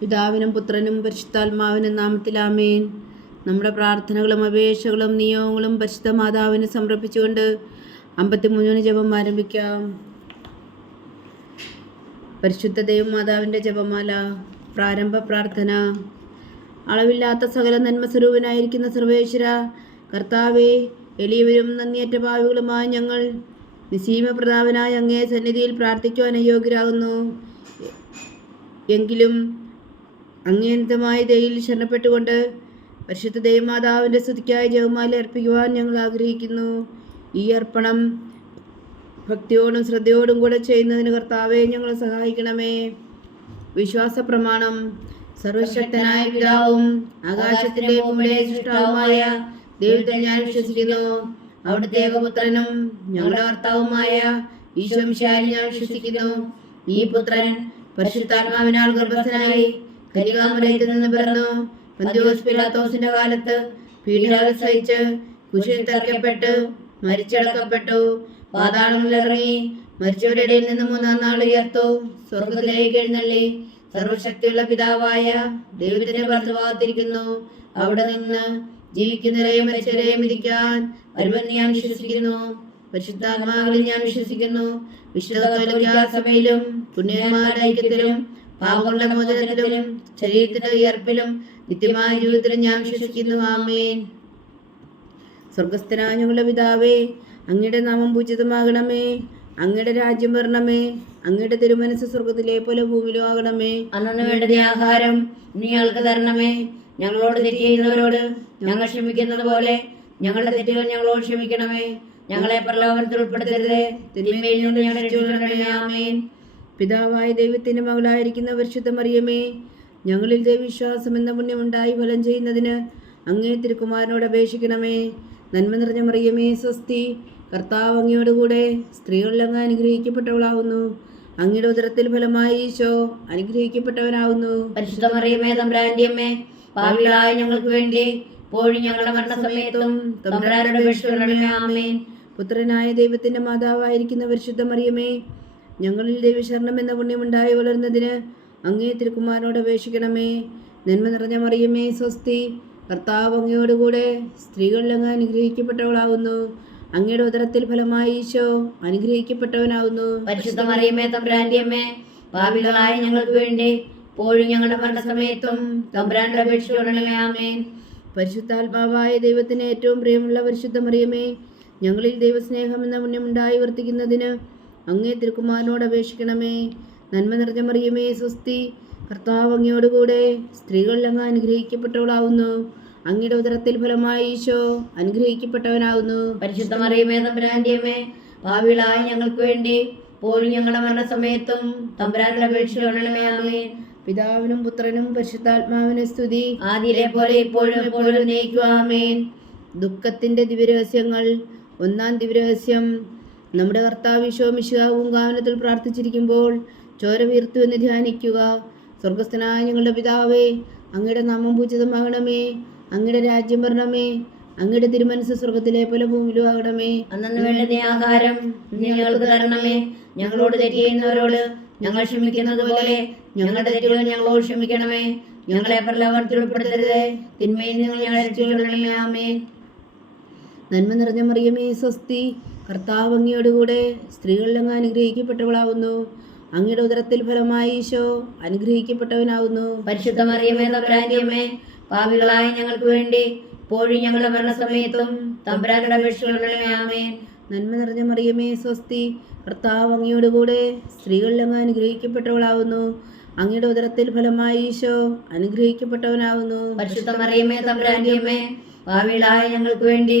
പിതാവിനും പുത്രനും പരിശുദ്ധാത്മാവിനും നാമത്തിൽ ആമേൻ. നമ്മുടെ പ്രാർത്ഥനകളും അപേക്ഷകളും നിയോഗങ്ങളും പരിശുദ്ധ മാതാവിന് സമർപ്പിച്ചുകൊണ്ട് അമ്പത്തിമൂന്നിന് ജപം ആരംഭിക്കാം. പരിശുദ്ധ ദൈവം മാതാവിന്റെ ജപമാല പ്രാരംഭ പ്രാർത്ഥന. അളവില്ലാത്ത സകല നന്മ സ്വരൂപനായിരിക്കുന്ന സർവേശ്വര കർത്താവേ എളിയവരും നന്ദിയേറ്റ ഭാവികളുമായ ഞങ്ങൾ നിസീമ പ്രതാപനായ അങ്ങേ സന്നിധിയിൽ പ്രാർത്ഥിക്കുവാൻ അയോഗ്യരാകുന്നു എങ്കിലും അങ്ങേന്തമായ ദയിൽ ശരണപ്പെട്ടുകൊണ്ട് പരിശുദ്ധ ദൈവമാതാവിന്റെ സ്തുതിക്കായ ജവമാല അർപ്പിക്കുവാൻ ഞങ്ങൾ ആഗ്രഹിക്കുന്നു. ഈ അർപ്പണം ഭക്തിയോടും ശ്രദ്ധയോടും കൂടെ ചെയ്യുന്നതിന് കർത്താവെ ഞങ്ങളെ സഹായിക്കണമേ. വിശ്വാസ പ്രമാണം സർവശക്തനായ പിതാവും ആകാശത്തിലെ ഭൂമിയുടെ സൃഷ്ടാവുമായ ദൈവത്തെ ഞാൻ വിശ്വസിക്കുന്നു. അവിടുത്തെ ഏകപുത്രനും ഞങ്ങളുടെ ഭർത്താവുമായ ഈശോമിശായി ഞാൻ വിശ്വസിക്കുന്നു. ഈ പുത്രൻ പരിശുദ്ധാത്മാവിനാൽ ഗർഭസ്ഥനായി കനികാമലയത്തിൽ നിന്ന് പിറന്നു. പന്തിയോസ് പിലാത്തോസിന്റെ കാലത്ത് പീഡിതകൾ സഹിച്ച് കുശിൽ തറയ്ക്കപ്പെട്ട് മരിച്ചടക്കപ്പെട്ടു. പാതാളങ്ങളിൽ ഇറങ്ങി മരിച്ചവരുടെ ഇടയിൽ നിന്ന് മൂന്നാം നാൾ ഉയർത്തു. സ്വർഗത്തിലേക്ക് എഴുന്നള്ളി. സർവശക്തിയുള്ള പിതാവായ ദൈവത്തിന്റെ വലതുഭാഗത്തിരിക്കുന്നു അവിടെ നിന്ന് ജീവിക്കുന്നവരെയും മരിച്ചവരെയും വിധിക്കാൻ വരുമെന്ന് ഞാൻ വിശ്വസിക്കുന്നു. പരിശുദ്ധാത്മാവിൽ ഞാൻ വിശ്വസിക്കുന്നു. വിശുദ്ധ സഭയിലും പുണ്യന്മാരുടെ ഐക്യത്തിലും പാപങ്ങളുടെ മോചനത്തിലും ശരീരത്തിന്റെ ഉയർപ്പിലും നിത്യമായ ജീവിതത്തിലും ഞാൻ വിശ്വസിക്കുന്നു. ആമേൻ. സ്വർഗസ്ഥനായ പിതാവേ അങ്ങയുടെ നാമം പൂജിതമാകണമേ. അങ്ങയുടെ രാജ്യം വരണമേ. അങ്ങയുടെ തിരുമനസ് സ്വർഗത്തിലെ പോലെ ഭൂമിയിലും ആകണമേ. അന്നു വേണ്ടത് ആഹാരം നീ ഞങ്ങൾക്ക് തരണമേ. ഞങ്ങളോട് തെറ്റ് ചെയ്യുന്നവരോട് ഞങ്ങൾ ക്ഷമിക്കുന്നത് പോലെ ഞങ്ങളുടെ തെറ്റുകൾ ഞങ്ങളോട് ക്ഷമിക്കണമേ. ഞങ്ങളെ പ്രലോഭനത്തിൽ ഉൾപ്പെടുത്തരുത്. തിന്മയിൽ നിന്ന് ഞങ്ങളെ രക്ഷിക്കണമേ ആമേൻ. പിതാവായ ദൈവത്തിന്റെ മകളായിരിക്കുന്ന പരിശുദ്ധ മറിയമേ ഞങ്ങളിൽ ദൈവവിശ്വാസം എന്ന പുണ്യമുണ്ടായി ഫലം ചെയ്യുന്നതിന് അങ്ങേ തിരുക്കുമാരനോട് അപേക്ഷിക്കണമേ. നന്മ നിറഞ്ഞ മറിയമേ സ്വസ്തി കർത്താവ് അങ്ങയോടുകൂടെ സ്ത്രീകളിലങ്ങ് അനുഗ്രഹിക്കപ്പെട്ടവളാവുന്നു. അങ്ങയുടെ ഉദരത്തിൽ ഫലമായി ഈശോ അനുഗ്രഹിക്കപ്പെട്ടവനാവുന്നു. പരിശുദ്ധ മറിയമേ തമ്പ്രാന്റെ അമ്മേ പാവികളായ ഞങ്ങൾക്ക് വേണ്ടി പോഴും ഞങ്ങളുടെ മരണസമയത്തും തമ്പ്രാരുടെ പുത്രനായ ദൈവത്തിന്റെ മാതാവായിരിക്കുന്ന പരിശുദ്ധ മറിയമേ ഞങ്ങളിൽ ദേവിശരണം എന്ന പുണ്യമുണ്ടായി വളരുന്നതിന് അങ്ങേ തിരുക്കുമാരനോട് അപേക്ഷിക്കണമേ. നന്മ നിറഞ്ഞ മറിയമേ സ്വസ്തി. കർത്താവ് അങ്ങയോടുകൂടെ സ്ത്രീകളിൽ അങ്ങ് അനുഗ്രഹിക്കപ്പെട്ടവളാവുന്നു. അങ്ങയുടെ ഉദരത്തിൽ ഫലമായി ഈശോ അനുഗ്രഹിക്കപ്പെട്ടവനാവുന്നു. പരിശുദ്ധ മറിയമേ തമ്പ്രാന്റെ ഭാവികളായ ഞങ്ങൾക്ക് വേണ്ടി പോഴും ഞങ്ങളുടെ മരണസമയത്തും തമ്പ്രാന്റെ അപേക്ഷിക്കണമേ ആമേൻ. പരിശുദ്ധാത്മാവായ ദൈവത്തിന് ഏറ്റവും പ്രിയമുള്ള പരിശുദ്ധ മറിയമേ ഞങ്ങളിൽ ദൈവസ്നേഹം എന്ന പുണ്യമുണ്ടായി വർത്തിക്കുന്നതിന് അങ്ങേ തിരുക്കുമാരനോട് അപേക്ഷിക്കണമേ. നന്മ നിറഞ്ഞ മറിയമേ സ്വസ്തി കർത്താവ് അങ്ങയോടുകൂടെ സ്ത്രീകളിൽ അങ്ങ് അനുഗ്രഹിക്കപ്പെട്ടവളാവുന്നു. അങ്ങയുടെ ഉദരത്തിൽ ഫലമായി ഈശോ അനുഗ്രഹിക്കപ്പെട്ടവനാവുന്നു. പരിശുദ്ധ മറിയമേ തമ്പുരാന്റെ അമ്മേ ഞങ്ങൾക്ക് വേണ്ടി പോലും ഞങ്ങളുടെ മരണസമയത്തും തമ്പുരാന്റെ അപേക്ഷിക്കണമേ ആമേൻ. പിതാവിനും പുത്രനും പരിശുദ്ധാത്മാവിനും സ്തുതി. ആദ്യത്തെ പോലെ ഇപ്പോഴും എപ്പോഴും ദുഃഖത്തിന്റെ ദിവ്യരഹസ്യങ്ങൾ ഒന്നാം ദിവ്യരഹസ്യം നമ്മുടെ കർത്താവ് ഈശോ മിശിഹാവും ഗാനത്തിൽ പ്രാർത്ഥിച്ചിരിക്കുമ്പോൾ ചോര വീർത്തു എന്ന് ധ്യാനിക്കുക. സ്വർഗസ്ഥനായ ഞങ്ങളുടെ പിതാവേ അങ്ങയുടെ നാമം പൂജിതമാകണമേ. അങ്ങയുടെ രാജ്യം വരണമേ. അങ്ങയുടെ തിരുമനസ് സ്വർഗത്തിലെ പോലെ ഭൂമിയിലും ആകണമേ അന്നു ആഹാരം ഞങ്ങൾക്ക് തരണമേ. ഞങ്ങളോട് തെറ്റ് ചെയ്യുന്നവരോട് ഞങ്ങൾ ക്ഷമിക്കുന്നത് പോലെ ഞങ്ങളുടെ തെറ്റുകൾ ഞങ്ങളോട് ക്ഷമിക്കണമേ. ഞങ്ങളെ പ്രലോഭനത്തിൽ ഉൾപ്പെടുത്തരുതേ. തിന്മയിൽ നിങ്ങൾ ഞങ്ങളെ രക്ഷിക്കണമേ. ആമേൻ. നന്മ നിറഞ്ഞ മറിയമേ സ്വസ്തി. കർത്താവ് അങ്ങയോടുകൂടെ സ്ത്രീകളിൽ അങ്ങ് അനുഗ്രഹിക്കപ്പെട്ടവളാവുന്നു. അങ്ങയുടെ ഉദരത്തിൽ ഫലമായി ഈശോ അനുഗ്രഹിക്കപ്പെട്ടവനാവുന്നു. പരിശുദ്ധമറിയമേ മറിയമേ തമ്പുരാന്റെ പാപികളായ ഞങ്ങൾക്ക് വേണ്ടി ഇപ്പോഴും ഞങ്ങളുടെ മരണസമയത്തും തമ്പുരാനുടെ ആമേൻ. നന്മ നിറഞ്ഞ മറിയമേ സ്വസ്തി കർത്താവ് അങ്ങയോടുകൂടെ സ്ത്രീകളിൽ അങ്ങ് അനുഗ്രഹിക്കപ്പെട്ടവളാവുന്നു. അങ്ങയുടെ ഉദരത്തിൽ ഫലമായി ഈശോ അനുഗ്രഹിക്കപ്പെട്ടവനാവുന്നു. പരിശുദ്ധമറിയമേ മറിയമേ തമ്പുരാന്റെ പാപികളായ ഞങ്ങൾക്ക് വേണ്ടി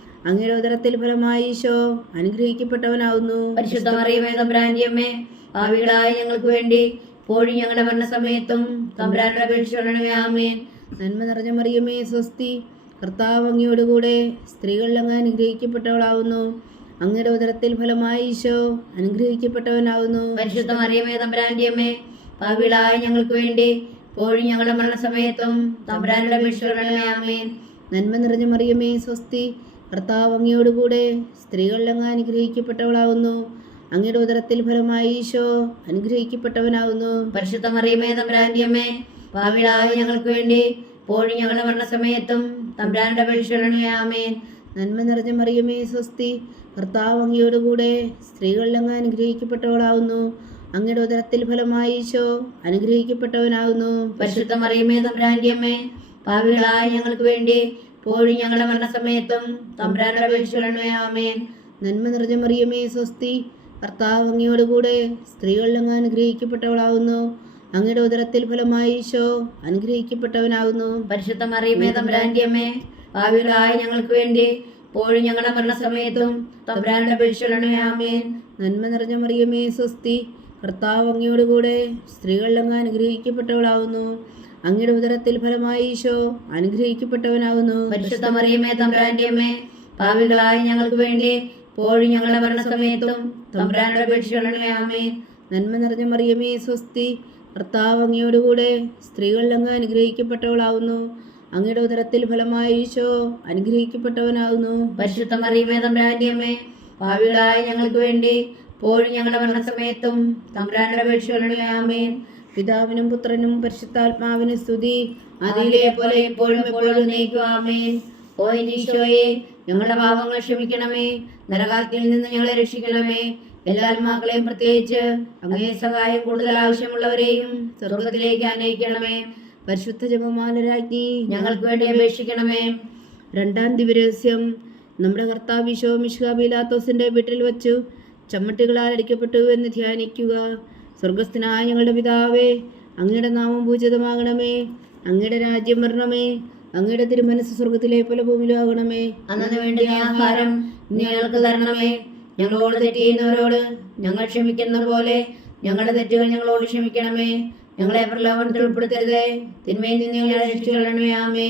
അങ്ങയുടെ ഉദരത്തിൽ ഫലമായി ഈശോ അനുഗ്രഹിക്കപ്പെട്ടവനാവുന്നു. പരിശുദ്ധ മറിയമേ തമ്പുരാന്റെ പാപികളായ ഞങ്ങൾക്ക് വേണ്ടി പോഴും ഞങ്ങളുടെ മരണസമയത്തും സമയത്തും അപേക്ഷിക്കണമേ ആമേൻ. നന്മ നിറഞ്ഞ മറിയമേ സ്വസ്തി കർത്താവ് അങ്ങയോടുകൂടെ സ്ത്രീകളിൽ അങ്ങ് അനുഗ്രഹിക്കപ്പെട്ടവളാവുന്നു. അങ്ങയുടെ ഉദരത്തിൽ ഫലമായി ഈശോ അനുഗ്രഹിക്കപ്പെട്ടവനാവുന്നു. പരിശുദ്ധ മറിയമേ തമ്പുരാന്റെ അമ്മേ പാപികളായ ഞങ്ങൾക്ക് വേണ്ടി പോഴും ഞങ്ങളുടെ മരണസമയത്തും സമയത്തും അപേക്ഷകളെ ആമേൻ. നന്മ നിറഞ്ഞ മറിയമേ സ്വസ്തി കർത്താവ് അങ്ങയോടുകൂടെ സ്ത്രീകളിൽ അങ്ങ് അനുഗ്രഹിക്കപ്പെട്ടവളാവുന്നു. അങ്ങയുടെ ഉദരത്തിൽ ഫലമായി ഈശോ അനുഗ്രഹിക്കപ്പെട്ടവനാവുന്നു. പരിശുദ്ധ മറിയമേ തമ്പുരാന്റെ അമ്മേ പാപികളായ ഞങ്ങൾക്ക് വേണ്ടി പോഴി ഞങ്ങളുടെ മരണസമയത്തും തമ്പുരാനുടെ അപേക്ഷകളെ ആമേൻ. നന്മ നിറഞ്ഞ മറിയമേ സ്വസ്തി കർത്താവ് അങ്ങയോടുകൂടെ സ്ത്രീകളിൽ അങ്ങ് അനുഗ്രഹിക്കപ്പെട്ടവളാവുന്നു. അങ്ങയുടെ ഉദരത്തിൽ ഫലമായി ഈശോ അനുഗ്രഹിക്കപ്പെട്ടവനാകുന്നു പരിശുദ്ധ മറിയമേ തമ്പുരാന്റെ അമ്മേ പാപികളായ ഞങ്ങൾക്ക് വേണ്ടി ഇപ്പോഴും ഞങ്ങളുടെ മരണസമയത്തും തമ്പുരാനുടെ അപേക്ഷകളെ ആമേൻ. നന്മ നിറഞ്ഞ മറിയമേ സ്വസ്തി. ഭർത്താവ് അങ്ങയോടുകൂടെ സ്ത്രീകളിലും അനുഗ്രഹിക്കപ്പെട്ടവളാവുന്നു. അങ്ങയുടെ ഉദരത്തിൽ ഫലമായി ഈശോ അനുഗ്രഹിക്കപ്പെട്ടവനാകുന്നു പരിശുദ്ധ മറിയമേ അമ്മേ പാപികളായ ഞങ്ങൾക്ക് വേണ്ടി ഇപ്പോഴും ഞങ്ങളുടെ മരണസമയത്തും തമ്പ്രാന്റെ അപേക്ഷകളെ ആമേൻ. നന്മ നിറഞ്ഞ മറിയമേ സ്വസ്തി. കർത്താവ് അങ്ങയോടുകൂടെ സ്ത്രീകളിലും അനുഗ്രഹിക്കപ്പെട്ടവളാവുന്നു. അങ്ങയുടെ ഉദരത്തിൽ ഫലമായി ഈശോ അനുഗ്രഹിക്കപ്പെട്ടവനാകുന്നു. പരിശുദ്ധ മറിയമേ തമ്പുരാന്റെ അമ്മേ. പാപികളായ ഞങ്ങൾക്ക് വേണ്ടി പോഴും ഞങ്ങളുടെ മരണസമയത്തും തമ്പുരാനുടെ അപേക്ഷിക്കണമേ നന്മ നിറഞ്ഞ മറിയമേ സ്വസ്തി. ഭർത്താവ് അങ്ങയോടുകൂടെ സ്ത്രീകളിൽ അങ്ങ് അനുഗ്രഹിക്കപ്പെട്ടവളാവുന്നു അങ്ങയുടെ ഉദരത്തിൽ ഫലമായി ഈശോ അനുഗ്രഹിക്കപ്പെട്ടവനാകുന്നു. പരിശുദ്ധ മറിയമേ തമ്പുരാന്റെ അമ്മേ. ഞങ്ങൾക്ക് വേണ്ടി പോഴും ഞങ്ങളുടെ മരണസമയത്തും തമ്പുരാനുടെ അപേക്ഷിക്കണമേ ആമേൻ. പിതാവിനും പുത്രനും പരിശുദ്ധാത്മാവിനും സ്തുതി. അതിലെ പോലെ ഇപ്പോഴും എപ്പോഴും നയിക്കും ആമേൻ. ഓ ഈശോയെ ഞങ്ങളുടെ പാപങ്ങൾ ക്ഷമിക്കണമേ. നരകാത്തിൽ നിന്ന് ഞങ്ങളെ രക്ഷിക്കണമേ. എല്ലാ ആത്മാക്കളെയും പ്രത്യേകിച്ച് അങ്ങേ സഹായം കൂടുതൽ ആവശ്യമുള്ളവരെയും സ്വർഗത്തിലേക്ക് അനയിക്കണമേ പരിശുദ്ധ ജപമാലരാജ്ഞി ഞങ്ങൾക്ക് വേണ്ടി അപേക്ഷിക്കണമേ. രണ്ടാം ദിവരഹസ്യം നമ്മുടെ കർത്താവ് വിശോ മിഷ്കാബിലാത്തോസിന്റെ വീട്ടിൽ വച്ചു ചമ്മട്ടികളാൽ അടിക്കപ്പെട്ടു എന്ന് ധ്യാനിക്കുക. സ്വർഗസ്ഥനായ ഞങ്ങളുടെ പിതാവേ അങ്ങയുടെ നാമം പൂജിതമാകണമേ അങ്ങയുടെ രാജ്യം വരണമേ അങ്ങയുടെ തിരുമനസ് സ്വർഗത്തിലെ പോലെ ഭൂമിയിലും ആകണമേ അന്നു വേണ്ടി ആഹാരം ഞങ്ങൾക്ക് തരണമേ. ഞങ്ങളോട് തെറ്റ് ചെയ്യുന്നവരോട് ഞങ്ങൾ ക്ഷമിക്കുന്ന പോലെ ഞങ്ങളുടെ തെറ്റുകൾ ഞങ്ങളോട് ക്ഷമിക്കണമേ. ഞങ്ങളെ പ്രലോഭനത്തിൽ ഉൾപ്പെടുത്തരുതേ. തിന്മയിൽ നിന്ന് ഞങ്ങളെ രക്ഷിക്കണമേ ആമേ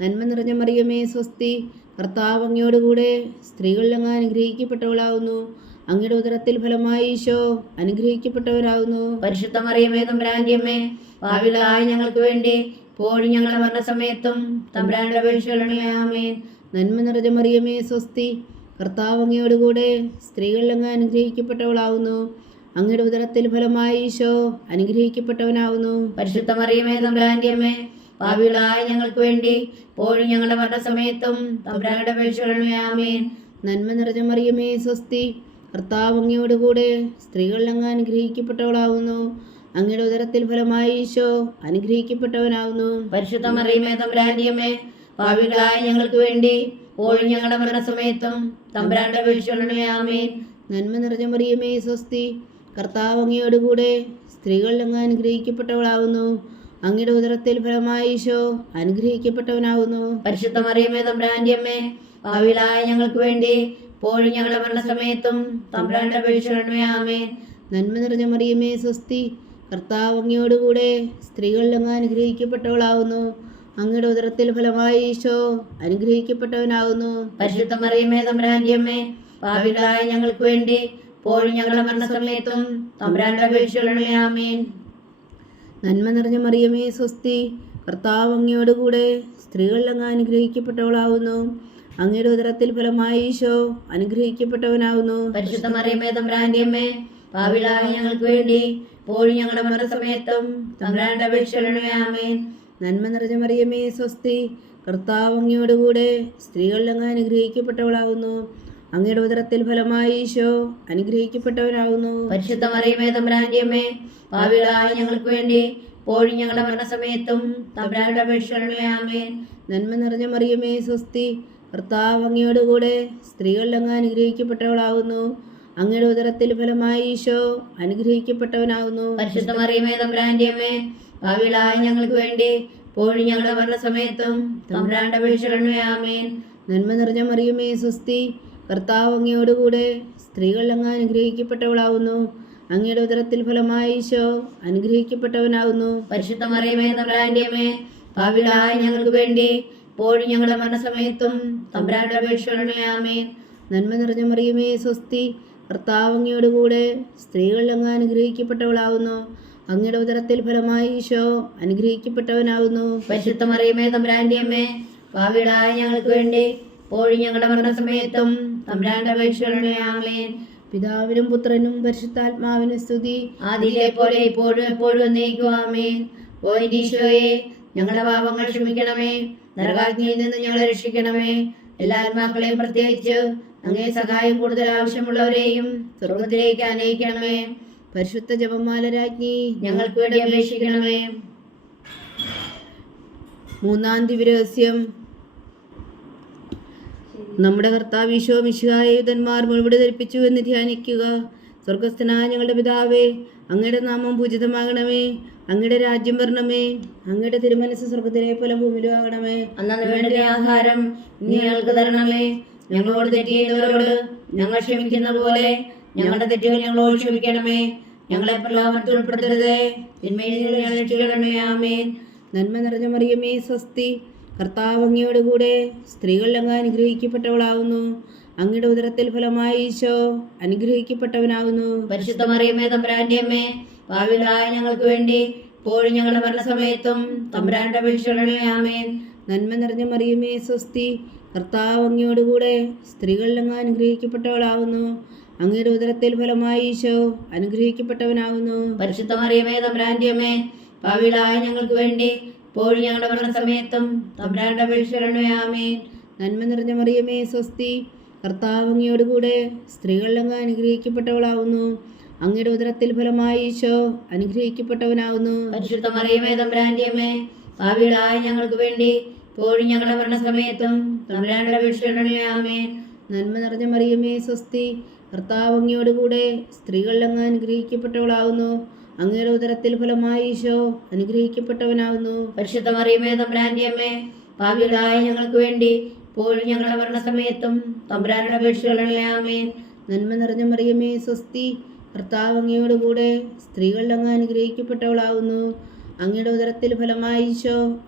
നന്മ നിറഞ്ഞ മറിയമേ സ്വസ്തി. കർത്താവ് അങ്ങയോടുകൂടെ സ്ത്രീകളിൽ അങ്ങ് അനുഗ്രഹിക്കപ്പെട്ടവളാവുന്നു. അങ്ങയുടെ ഉദരത്തിൽ ഫലമായി ഈശോ അനുഗ്രഹിക്കപ്പെട്ടവരാകുന്നു. പരിശുദ്ധമറിയമേ മറിയമേ തമ്പുരാന്റെ അമ്മേ ഭാവികളായ ഞങ്ങൾക്ക് വേണ്ടി പോഴും ഞങ്ങളുടെ മരണസമയത്തും തമ്പുരാന്റെ അപേക്ഷകളെ ആമേ നന്മ നിറഞ്ഞ മറിയമേ സ്വസ്തി. കർത്താവ് അങ്ങയോടുകൂടെ അനുഗ്രഹിക്കപ്പെട്ടവളാവുന്നു. അങ്ങയുടെ ഉദരത്തിൽ ഫലമായി ഈശോ അനുഗ്രഹിക്കപ്പെട്ടവനാവുന്നു. പരിശുദ്ധമറിയമേ മറിയമേ തമ്പുരാന്റെ അമ്മേ ഭാവികളായ ഞങ്ങൾക്ക് വേണ്ടി പോഴും ഞങ്ങളുടെ മരണസമയത്തും തമ്പുരാന്റെ അപേക്ഷകളെ ആമേൻ നന്മ നിറഞ്ഞ സ്വസ്തി. കർത്താവ് അങ്ങയോടുകൂടെ സ്ത്രീകൾ അങ്ങ് അനുഗ്രഹിക്കപ്പെട്ടവളാവുന്നു. അങ്ങയുടെ ഉദരത്തിൽ ഫലമായി ഈശോ അനുഗ്രഹിക്കപ്പെട്ടവനാവുന്നു. പരിശുദ്ധ മറിയമേ തമ്പുരാന്റെ അമ്മേ ഭാവികളായ ഞങ്ങൾക്ക് വേണ്ടി ഇപ്പോഴും ഞങ്ങളുടെ മരണസമയത്തും തമ്പുരാന്റെ ആമേൻ. നന്മ നിറഞ്ഞ മറിയമേ സ്വസ്തി. കർത്താവ് അങ്ങയോടുകൂടെ സ്ത്രീകൾ അങ്ങ് അനുഗ്രഹിക്കപ്പെട്ടവളാവുന്നു. അങ്ങയുടെ ഉദരത്തിൽ ഫലമായി ഈശോ അനുഗ്രഹിക്കപ്പെട്ടവനാവുന്നു. പരിശുദ്ധ മറിയമേ തമ്പുരാന്റെ അമ്മേ ഞങ്ങൾക്ക് വേണ്ടി ഇപ്പോഴും ഞങ്ങളുടെ മരണസമയത്തും തമ്പ്രാന്റെ അപേക്ഷകളെ ആമേൻ. നന്മ നിറഞ്ഞ മറിയമേ സ്വസ്തി. കർത്താവ് അങ്ങയോടുകൂടെ സ്ത്രീകളിൽ അങ്ങ് അനുഗ്രഹിക്കപ്പെട്ടവളാവുന്നു. അങ്ങയുടെ ഉദരത്തിൽ ഫലമായി ഈശോ അനുഗ്രഹിക്കപ്പെട്ടവനാവുന്നു. പരിശുദ്ധ മറിയമേ തമ്പ്രാന്റിയമ്മേ പാപികളായ ഞങ്ങൾക്ക് വേണ്ടി ഇപ്പോഴും ഞങ്ങളുടെ മരണസമയത്തും തമ്പ്രാന്റെ അപേക്ഷകളെ ആമേൻ. നന്മ നിറഞ്ഞ മറിയമേ സ്വസ്തി. കർത്താവ് അങ്ങയോടുകൂടെ സ്ത്രീകളിൽ അങ്ങ് അനുഗ്രഹിക്കപ്പെട്ടവളാവുന്നു. അങ്ങയുടെ ഉദരത്തിൽ ഫലമായി ഈശോ അനുഗ്രഹിക്കപ്പെട്ടവനാകുന്നു പരിശുദ്ധ മറിയമേ തമ്പുരാന്റെ അമ്മേ ഭാവികളായ ഞങ്ങൾക്ക് വേണ്ടി ഇപ്പോഴും ഞങ്ങളുടെ മരണസമയത്തും തമ്പ്രാന്റെ അപേക്ഷണമേ ആമേൻ. നന്മ നിറഞ്ഞ മറിയമേ സ്വസ്തി. കർത്താവ് അങ്ങയോടുകൂടെ സ്ത്രീകളിൽ അങ്ങ് അനുഗ്രഹിക്കപ്പെട്ടവളാവുന്നു. അങ്ങയുടെ ഉദരത്തിൽ ഫലമായി ഈശോ അനുഗ്രഹിക്കപ്പെട്ടവനാകുന്നു പരിശുദ്ധ മറിയമേ തമ്പ്രാന്റിയമ്മേ ഭാവികളായ ഞങ്ങൾക്ക് വേണ്ടി പോഴി ഞങ്ങളുടെ മരണസമയത്തും തമ്പ്രാന്റെ അപേക്ഷണമേ ആമേൻ. നന്മ നിറഞ്ഞ മറിയമേ സ്വസ്തി. കർത്താവ് അങ്ങയോടുകൂടെ സ്ത്രീകളിൽ അങ്ങ് അനുഗ്രഹിക്കപ്പെട്ടവളാകുന്നു അങ്ങയുടെ ഉദരത്തിൽ ഫലമായി ഈശോ അനുഗ്രഹിക്കപ്പെട്ടവനാകുന്നു അമ്മേ ഞങ്ങൾക്ക് വേണ്ടി പോഴി ഞങ്ങളുടെ മരണസമയത്തും സമയത്തും ആമേൻ. നന്മ നിറഞ്ഞ മറിയമേ സ്വസ്തി കർത്താവ് അങ്ങയോടുകൂടെ സ്ത്രീകളിൽ അങ്ങ് അനുഗ്രഹിക്കപ്പെട്ടവളാകുന്നു അങ്ങയുടെ ഉദരത്തിൽ ഫലമായി ഈശോ അനുഗ്രഹിക്കപ്പെട്ടവനാകുന്നു പരിശുദ്ധ മറിയമേ തമ്പുരാന്റെ അമ്മേ ഭാവികളായ ഞങ്ങൾക്ക് വേണ്ടി ഇപ്പോഴും ഞങ്ങളുടെ മരണസമയത്തും തമ്പുരാന്റെ അപേക്ഷകളുടെ ആമേൻ. നന്മ നിറഞ്ഞ മറിയമേ സ്വസ്തി. കർത്താവ് അങ്ങയോടുകൂടെ സ്ത്രീകൾ അങ്ങ് അനുഗ്രഹിക്കപ്പെട്ടവളാവുന്നു. അങ്ങയുടെ ഉദരത്തിൽ ഫലമായി ഈശോ അനുഗ്രഹിക്കപ്പെട്ടവനാവുന്നു. പരിശുദ്ധ മറിയമേ തമ്പരാന്റെ അമ്മേ ഭാവികളായ ഞങ്ങൾക്ക് വേണ്ടി ഇപ്പോഴും ഞങ്ങളുടെ മരണസമയത്തും തമ്പരാന്റെ അപേക്ഷകളുടെ ആമേൻ. പിതാവിനും പുത്രനും പരിശുദ്ധാത്മാവിനും സ്തുതി. ആദിയിലെ പോലെ ഇപ്പോഴും എപ്പോഴും എന്നേക്കും ആമേൻ. ഓ ഈശോയെ ഞങ്ങളുടെ പാപങ്ങൾ ക്ഷമിക്കണമേ. നരകാജ്ഞയിൽ നിന്ന് ഞങ്ങളെ രക്ഷിക്കണമേ. എല്ലാ ആത്മാക്കളെയും പ്രത്യേകിച്ച് അങ്ങേ സഹായം കൂടുതൽ ആവശ്യമുള്ളവരെയും സ്വർഗത്തിലേക്ക് അനയിക്കണമേ. പരിശുദ്ധ ജപമാല രാജ്ഞി ഞങ്ങൾക്ക് വേണ്ടി അപേക്ഷിക്കണമേ. മൂന്നാം ദിവരഹസ്യം നമ്മുടെ കർത്താവ് ഈശോ മിശിഹായുധന്മാർ മുഴുവൻ ധരിപ്പിച്ചു എന്ന് ധ്യാനിക്കുക. സ്വർഗസ്ഥനായ ഞങ്ങളുടെ പിതാവേ അങ്ങയുടെ നാമം പൂജിതമാകണമേ അങ്ങയുടെ രാജ്യം വരണമേ അങ്ങയുടെ തിരുമനസ് സ്വർഗത്തിലെ പോലെ ഭൂമിയിലും ആകണമേ വേണ്ട ആഹാരം ഞങ്ങൾക്ക് തരണമേ. ഞങ്ങളോട് തെറ്റ് ചെയ്യുന്നവരോട് ഞങ്ങൾ ക്ഷമിക്കുന്ന പോലെ ഞങ്ങളുടെ തെറ്റുകൾ ഞങ്ങളോട് ക്ഷമിക്കണമേ. ഞങ്ങളെ പ്രലോഭനത്തിൽ ഉൾപ്പെടുത്തരുതേ. രക്ഷിക്കണമേ. ആമേൻ. നന്മ നിറഞ്ഞ മറിയമേ സ്വസ്തി. കർത്താവ് അങ്ങയോടുകൂടെ സ്ത്രീകളിലങ്ങ് അനുഗ്രഹിക്കപ്പെട്ടവളാവുന്നു. അങ്ങയുടെ ഉദരത്തിൽ ഫലമായി ഈശോ അനുഗ്രഹിക്കപ്പെട്ടവനാകുന്നു. പരിശുദ്ധ മറിയമേ തമ്പുരാന്റെ അമ്മേ ഭാവികളായ ഞങ്ങൾക്ക് വേണ്ടി ഇപ്പോഴും ഞങ്ങളുടെ മരണസമയത്തും തമ്പുരാന്റെ അപേക്ഷകളെ ആമേൻ. നന്മ നിറഞ്ഞ മറിയമേ സ്വസ്തി കർത്താവ് അങ്ങയോടുകൂടെ സ്ത്രീകളിലങ്ങ് അങ്ങ് അനുഗ്രഹിക്കപ്പെട്ടവളാവുന്നു. അങ്ങയുടെ ഉദരത്തിൽ ഫലമായി ഈശോ അനുഗ്രഹിക്കപ്പെട്ടവനാകുന്നു പരിശുദ്ധ മറിയമേ തമ്പുരാന്റെ അമ്മേ ഭാവികളായ ഞങ്ങൾക്ക് വേണ്ടി ഇപ്പോഴും ഞങ്ങളുടെ മരണസമയത്തും തമ്പുരാന്റെ അപേക്ഷകളെ ആമേൻ. നന്മ നിറഞ്ഞ മറിയമേ സ്വസ്തി കർത്താവ് കൂടെ സ്ത്രീകൾ അങ്ങ് അനുഗ്രഹിക്കപ്പെട്ടവളാവുന്നു. അങ്ങയുടെ ഉദരത്തിൽ ഫലമായി ഈശോ അനുഗ്രഹിക്കപ്പെട്ടവനാവുന്നു. പരിശുദ്ധ മറിയമേ ഭാവികളായ ഞങ്ങൾക്ക് വേണ്ടി ഇപ്പോഴും ഞങ്ങളുടെ മരണസമയത്തും നന്മ നിറഞ്ഞ മറിയമേ സ്വസ്തി. കർത്താവ് കൂടെ സ്ത്രീകൾ അങ്ങ് അനുഗ്രഹിക്കപ്പെട്ടവളാവുന്നു. അങ്ങയുടെ ഉദരത്തിൽ ഫലമായി ഈശോ അനുഗ്രഹിക്കപ്പെട്ടവനാവുന്നു. പരിശുദ്ധ മറിയമേ തമ്പുരാന്റെ അമ്മേ ഭാവികളായ ഞങ്ങൾക്ക് വേണ്ടി ഇപ്പോഴും ഞങ്ങളുടെ മരണസമയത്തും തമ്പുരാനുടെ അപേക്ഷകളല്ലേ ആമേൻ. നന്മ നിറഞ്ഞ മറിയമേ സ്വസ്തി. കർത്താവ് അങ്ങയോടുകൂടെ സ്ത്രീകൾ അങ്ങ് അനുഗ്രഹിക്കപ്പെട്ടവളാവുന്നു. അങ്ങയുടെ ഉദരത്തിൽ ഫലമായി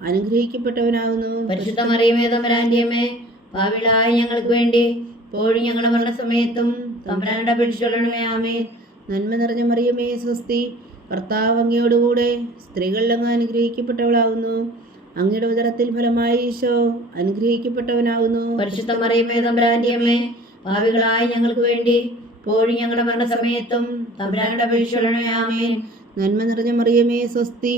അനുഗ്രഹിക്കപ്പെട്ടവനാവുന്നു. പരിശുദ്ധ മറിയമേ തമ്പുരാന്റെ അമ്മേ ഭാവികളായ ഞങ്ങൾക്ക് വേണ്ടി ഇപ്പോഴും ഞങ്ങളുടെ മരണസമയത്തും തമ്പുരാനുടെ അപേക്ഷകളെ ആമേൻ. നന്മ നിറഞ്ഞ മറിയമേ സ്വസ്തി. കർത്താവ് അങ്ങയോടുകൂടെ സ്ത്രീകളിലങ്ങ് അനുഗ്രഹിക്കപ്പെട്ടവളാവുന്നു. അങ്ങയുടെ ഉദരത്തിൽ ഫലമായി ഈശോ അനുഗ്രഹിക്കപ്പെട്ടവനാകുന്നു. പരിശുദ്ധ മറിയമേ തമ്പുരാന്റെ അമ്മേ ഞങ്ങൾക്ക് വേണ്ടി ഇപ്പോഴും ഞങ്ങളുടെ മരണസമയത്തും തമ്പുരാനുടെ അപേക്ഷകളെ ആമേൻ. നന്മ നിറഞ്ഞ മറിയമേ സ്വസ്തി.